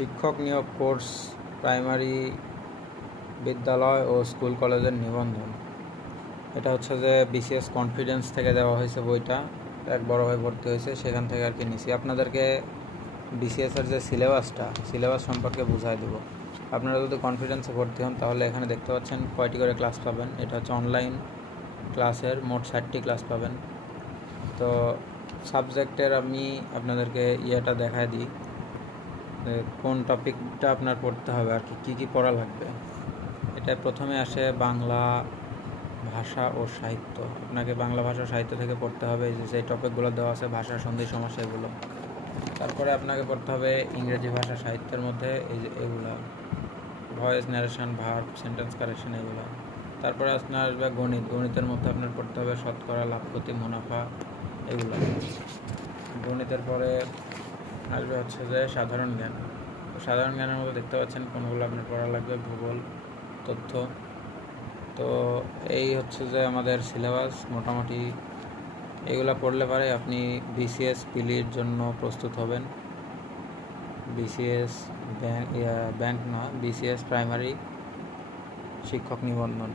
শিক্ষক নিয়োগ course, primary বিদ্যালয় ও স্কুল কলেজের নিবন্ধন। এটা হচ্ছে যে বিসিএস কনফিডেন্স থেকে দেওয়া হয়েছে বইটা, এক বড় ভাই ভর্তি হয়েছে, সেখান থেকে আর কি নিছি। আপনাদেরকে বিসিএসের যে সিলেবাস সম্পর্কে বুঝাই দেবো। আপনারা যদি কনফিডেন্সে ভর্তি হন তাহলে এখানে দেখতে পাচ্ছেন কয়টি করে ক্লাস পাবেন। এটা হচ্ছে অনলাইন ক্লাসের মোট 60টি ক্লাস পাবেন। তো সাবজেক্টের আমি আপনাদেরকে ইয়েটা দেখায় দিই, কোন টপিকটা আপনার পড়তে হবে আর কি কী পড়া লাগবে। এটা প্রথমে আসে বাংলা ভাষা ও সাহিত্য। আপনাকে বাংলা ভাষা সাহিত্য থেকে পড়তে হবে, যে টপিকগুলো দেওয়া আছে, ভাষা, সন্ধি, সমাস, এগুলো। তারপরে আপনাকে পড়তে হবে ইংরেজি ভাষা সাহিত্যের মধ্যে এই যে এগুলো, voice, narration, verb, sentence correction, এগুলো। তারপরে আপনার আসবে গণিতের মধ্যে আপনার পড়তে হবে শতকরা, লাভ, ক্ষতি, মুনাফা, এগুলো। গণিতের পরে আসবে হচ্ছে যে সাধারণ জ্ঞান। সাধারণ জ্ঞানের মধ্যে দেখতে পাচ্ছেন কোনগুলো আপনার পড়া লাগবে, ভূগোল, তথ্য। তো এই হচ্ছে যে আমাদের সিলেবাস মোটামুটি। এগুলো পড়লে পরে আপনি বিসিএস পিলির জন্য প্রস্তুত হবেন। বিসিএস বিসিএস প্রাইমারি শিক্ষক নিবন্ধন।